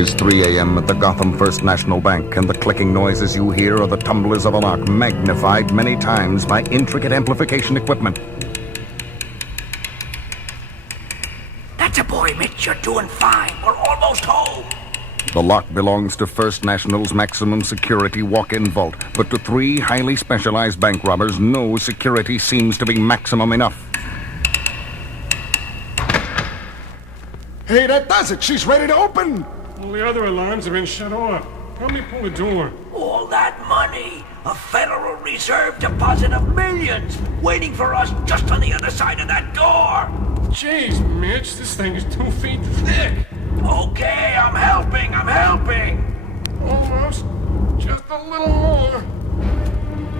is 3 a.m. at the Gotham First National Bank, and the clicking noises you hear are the tumblers of a lock magnified many times by intricate amplification equipment. That's a boy, Mitch. You're doing fine. We're almost home. The lock belongs to First National's maximum security walk-in vault, but to 3 highly specialized bank robbers, no security seems to be maximum enough. Hey, that does it. She's ready to open. All the other alarms have been shut off. Help me pull the door. All that money. A Federal Reserve deposit of millions waiting for us just on the other side of that door. Jeez, Mitch, this thing is 2 feet thick. Okay, I'm helping. Almost. Just a little more.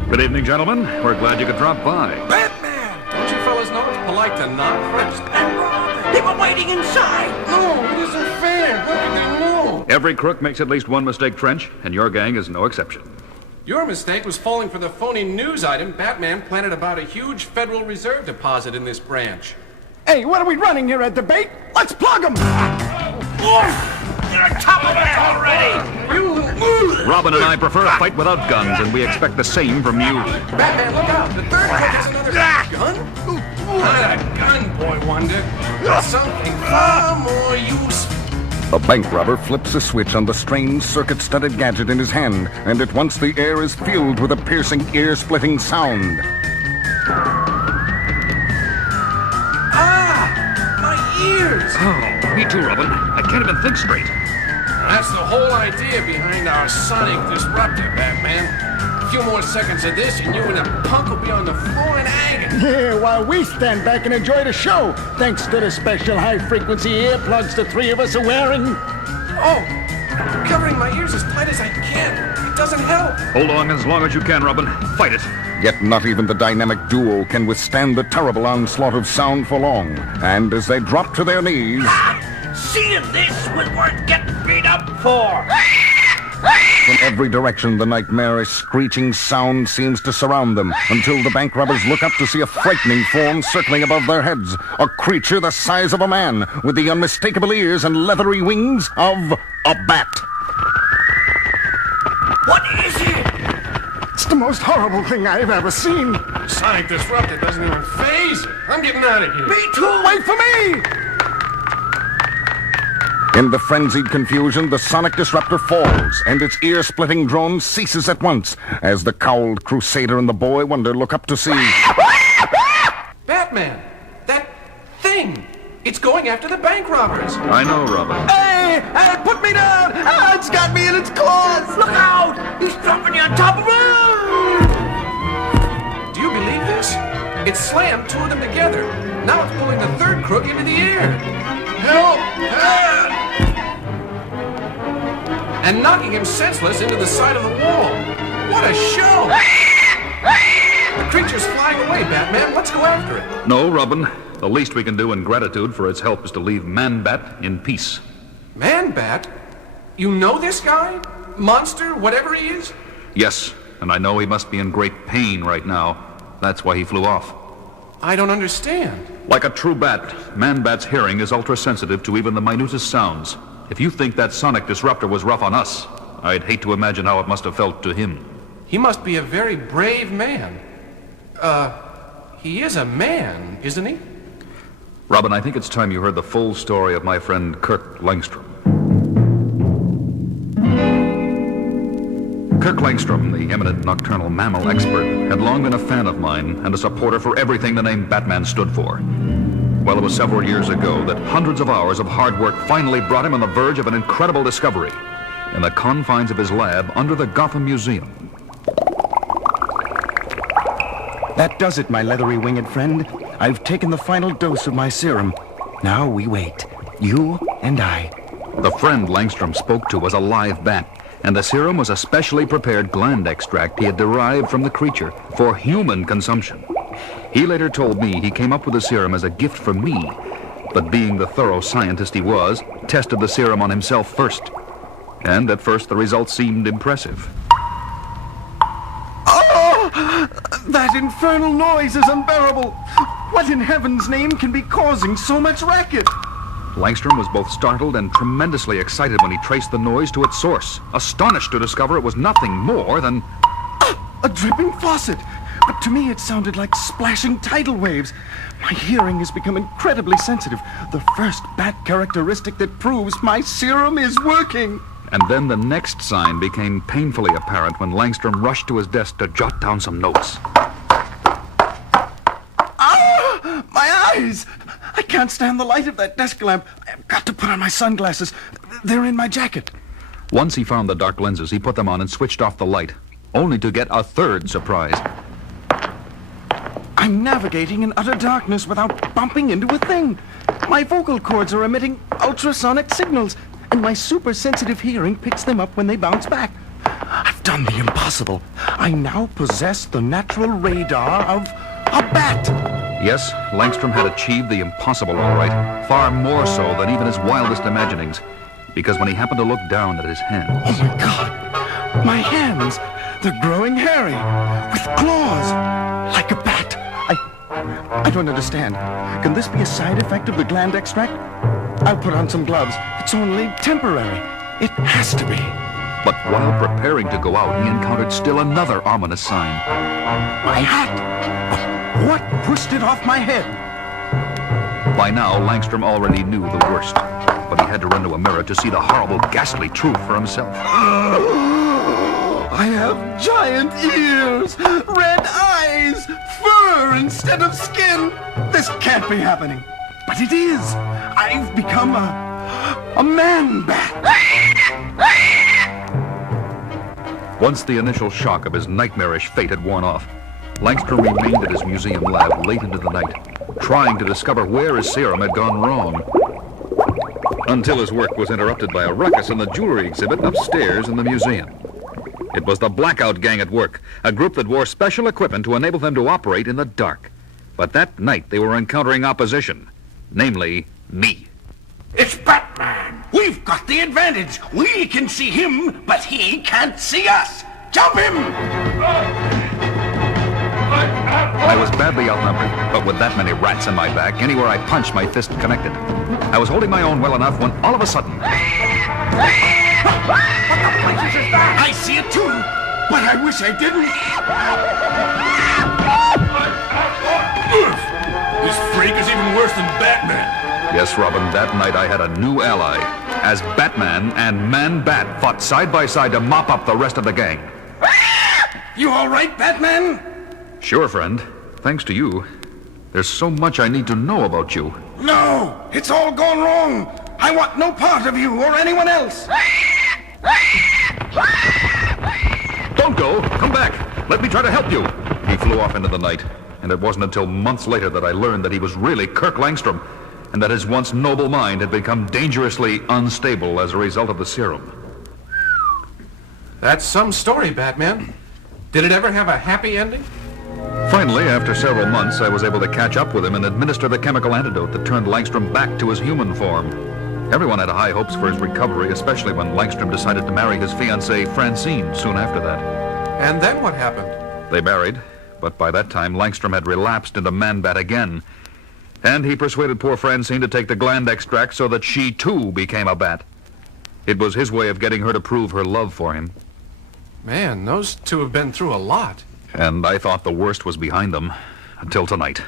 Good evening, gentlemen. We're glad you could drop by. Batman! Don't you fellas know it's polite to knock first? And Rob, they were waiting inside. No, it isn't fair. How could they know? Every crook makes at least one mistake, Trench, and your gang is no exception. Your mistake was falling for the phony news item Batman planted about a huge Federal Reserve deposit in this branch. Hey, what are we running here, a debate? Let's plug them! They're on top of us already. Robin and I prefer a fight without guns, and we expect the same from you. Batman, look out! The third crook has another gun? Not a gun, Boy Wonder. Something far more useful. A bank robber flips a switch on the strange circuit-studded gadget in his hand, and at once the air is filled with a piercing, ear-splitting sound. Ears! Oh, me too, Robin. I can't even think straight. That's the whole idea behind our sonic disruptor, Batman. A few more seconds of this and you and a punk will be on the floor in agony. Yeah, while we stand back and enjoy the show, thanks to the special high-frequency earplugs the 3 of us are wearing. Oh, covering my ears as tight as I can. It doesn't help. Hold on as long as you can, Robin. Fight it. Yet not even the dynamic duo can withstand the terrible onslaught of sound for long. And as they drop to their knees... Seeing this was worth getting beat up for. From every direction, the nightmarish screeching sound seems to surround them, until the bank robbers look up to see a frightening form circling above their heads. A creature the size of a man, with the unmistakable ears and leathery wings of a bat. What is it? It's the most horrible thing I've ever seen. Sonic disruptor doesn't even phase it. I'm getting out of here. Me too. Wait for me! In the frenzied confusion, the sonic disruptor falls, and its ear-splitting drone ceases at once, as the cowled crusader and the boy wonder look up to see... Batman! That thing! It's going after the bank robbers! I know, Robin. Hey! Hey, put me down! Ah, it's got me in its claws! Look out! He's dropping you on top of him! Do you believe this? It slammed 2 of them together. Now it's pulling the third crook into the air. Help! Help! And knocking him senseless into the side of the wall. What a show! The creature's flying away, Batman. Let's go after it. No, Robin. The least we can do in gratitude for its help is to leave Manbat in peace. Manbat? You know this guy? Monster, whatever he is? Yes, and I know he must be in great pain right now. That's why he flew off. I don't understand. Like a true bat, Manbat's hearing is ultra-sensitive to even the minutest sounds. If you think that sonic disruptor was rough on us, I'd hate to imagine how it must have felt to him. He must be a very brave man. He is a man, isn't he? Robin, I think it's time you heard the full story of my friend Kirk Langstrom. Kirk Langstrom, the eminent nocturnal mammal expert, had long been a fan of mine and a supporter for everything the name Batman stood for. Well, it was several years ago that hundreds of hours of hard work finally brought him on the verge of an incredible discovery in the confines of his lab under the Gotham Museum. That does it, my leathery winged friend. I've taken the final dose of my serum. Now we wait. You and I. The friend Langstrom spoke to was a live bat, and the serum was a specially prepared gland extract he had derived from the creature for human consumption. He later told me he came up with the serum as a gift from me, but being the thorough scientist he was, tested the serum on himself first. And at first the results seemed impressive. Oh! That infernal noise is unbearable! What in heaven's name can be causing so much racket? Langstrom was both startled and tremendously excited when he traced the noise to its source, astonished to discover it was nothing more than... A dripping faucet! But to me it sounded like splashing tidal waves. My hearing has become incredibly sensitive. The first bat characteristic that proves my serum is working. And then the next sign became painfully apparent when Langstrom rushed to his desk to jot down some notes. Ah! My eyes! I can't stand the light of that desk lamp. I've got to put on my sunglasses. They're in my jacket. Once he found the dark lenses, he put them on and switched off the light, only to get a third surprise. I'm navigating in utter darkness without bumping into a thing. My vocal cords are emitting ultrasonic signals, and my super-sensitive hearing picks them up when they bounce back. I've done the impossible. I now possess the natural radar of a bat. Yes, Langstrom had achieved the impossible, all right. Far more so than even his wildest imaginings. Because when he happened to look down at his hands... Oh, my God. My hands, they're growing hairy, with claws, like a bat. I don't understand. Can this be a side effect of the gland extract? I'll put on some gloves. It's only temporary. It has to be. But while preparing to go out, he encountered still another ominous sign. My hat! What pushed it off my head? By now, Langstrom already knew the worst. But he had to run to a mirror to see the horrible, ghastly truth for himself. I have giant ears, red eyes, fur instead of skin. This can't be happening. But it is. I've become a man-bat. Once the initial shock of his nightmarish fate had worn off, Langstrom remained at his museum lab late into the night, trying to discover where his serum had gone wrong. Until his work was interrupted by a ruckus in the jewelry exhibit upstairs in the museum. It was the Blackout Gang at work, a group that wore special equipment to enable them to operate in the dark. But that night they were encountering opposition, namely me. It's Batman! We've got the advantage! We can see him, but he can't see us! Jump him! I was badly outnumbered, but with that many rats in my back, anywhere I punched, my fist connected. I was holding my own well enough when all of a sudden... I see it too, but I wish I didn't. This freak is even worse than Batman. Yes, Robin, that night I had a new ally, as Batman and Manbat fought side by side to mop up the rest of the gang. You all right, Batman? Sure, friend. Thanks to you. There's so much I need to know about you. No, it's all gone wrong. I want no part of you or anyone else. Don't go! Come back! Let me try to help you! He flew off into the night, and it wasn't until months later that I learned that he was really Kirk Langstrom, and that his once noble mind had become dangerously unstable as a result of the serum. That's some story, Batman. Did it ever have a happy ending? Finally, after several months, I was able to catch up with him and administer the chemical antidote that turned Langstrom back to his human form. Everyone had high hopes for his recovery, especially when Langstrom decided to marry his fiancée, Francine, soon after that. And then what happened? They married, but by that time, Langstrom had relapsed into Manbat again. And he persuaded poor Francine to take the gland extract so that she, too, became a bat. It was his way of getting her to prove her love for him. Man, those two have been through a lot. And I thought the worst was behind them, until tonight.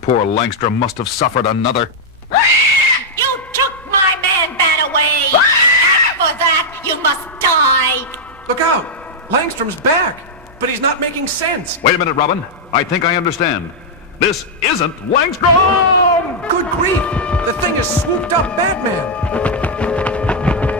Poor Langstrom must have suffered another... You took my man-bat away! And for that, you must die! Look out! Langstrom's back! But he's not making sense! Wait a minute, Robin. I think I understand. This isn't Langstrom! Good grief! The thing has swooped up Batman!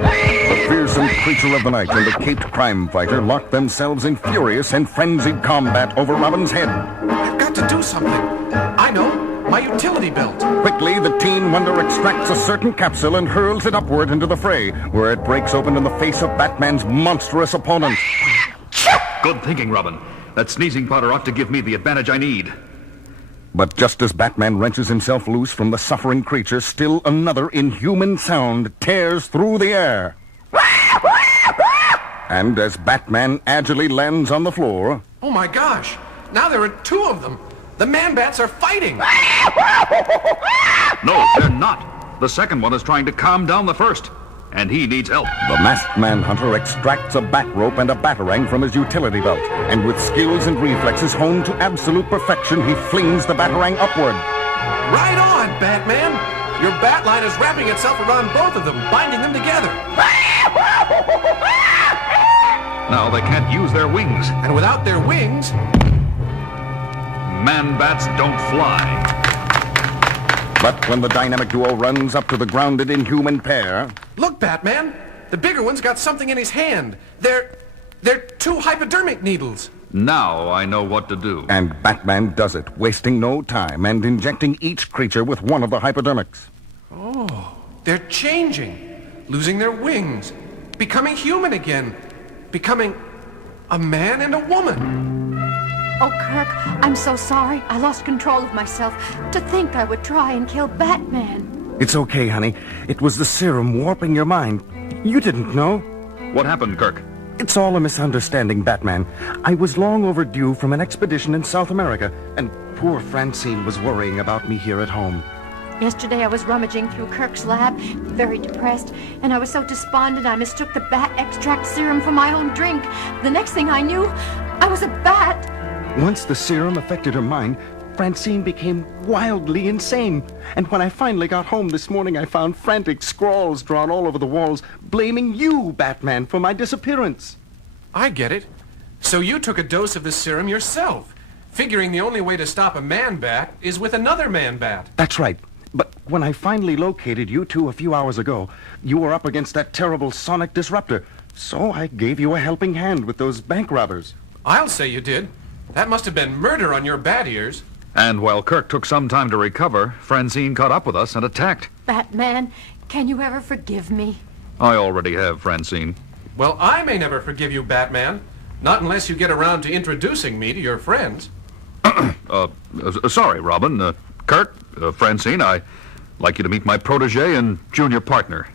The fearsome creature of the night and the caped crime fighter locked themselves in furious and frenzied combat over Robin's head. I've got to do something. I know. My utility belt. Quickly, the teen wonder extracts a certain capsule and hurls it upward into the fray, where it breaks open in the face of Batman's monstrous opponent. Good thinking, Robin. That sneezing powder ought to give me the advantage I need. But just as Batman wrenches himself loose from the suffering creature, still another inhuman sound tears through the air. And as Batman agilely lands on the floor... Oh my gosh! Now there are two of them! The Man-Bats are fighting! No, they're not. The second one is trying to calm down the first, and he needs help. The masked manhunter extracts a bat rope and a batarang from his utility belt, and with skills and reflexes honed to absolute perfection, he flings the batarang upward. Right on, Batman! Your bat line is wrapping itself around both of them, binding them together. Now they can't use their wings. And without their wings... Man-bats don't fly. But when the dynamic duo runs up to the grounded inhuman pair... Look, Batman! The bigger one's got something in his hand. They're 2 hypodermic needles. Now I know what to do. And Batman does it, wasting no time and injecting each creature with one of the hypodermics. Oh, they're changing, losing their wings, becoming human again, becoming a man and a woman. Oh, Kirk, I'm so sorry. I lost control of myself. To think I would try and kill Batman. It's okay, honey. It was the serum warping your mind. You didn't know. What happened, Kirk? It's all a misunderstanding, Batman. I was long overdue from an expedition in South America, and poor Francine was worrying about me here at home. Yesterday I was rummaging through Kirk's lab, very depressed, and I was so despondent I mistook the bat extract serum for my own drink. The next thing I knew, I was a bat. Once the serum affected her mind, Francine became wildly insane. And when I finally got home this morning, I found frantic scrawls drawn all over the walls, blaming you, Batman, for my disappearance. I get it. So you took a dose of this serum yourself, figuring the only way to stop a man-bat is with another man-bat. That's right. But when I finally located you two a few hours ago, you were up against that terrible sonic disruptor. So I gave you a helping hand with those bank robbers. I'll say you did. That must have been murder on your bat ears. And while Kirk took some time to recover, Francine caught up with us and attacked. Batman, can you ever forgive me? I already have, Francine. Well, I may never forgive you, Batman. Not unless you get around to introducing me to your friends. Sorry, Robin. Kirk, Francine, I'd like you to meet my protege and junior partner.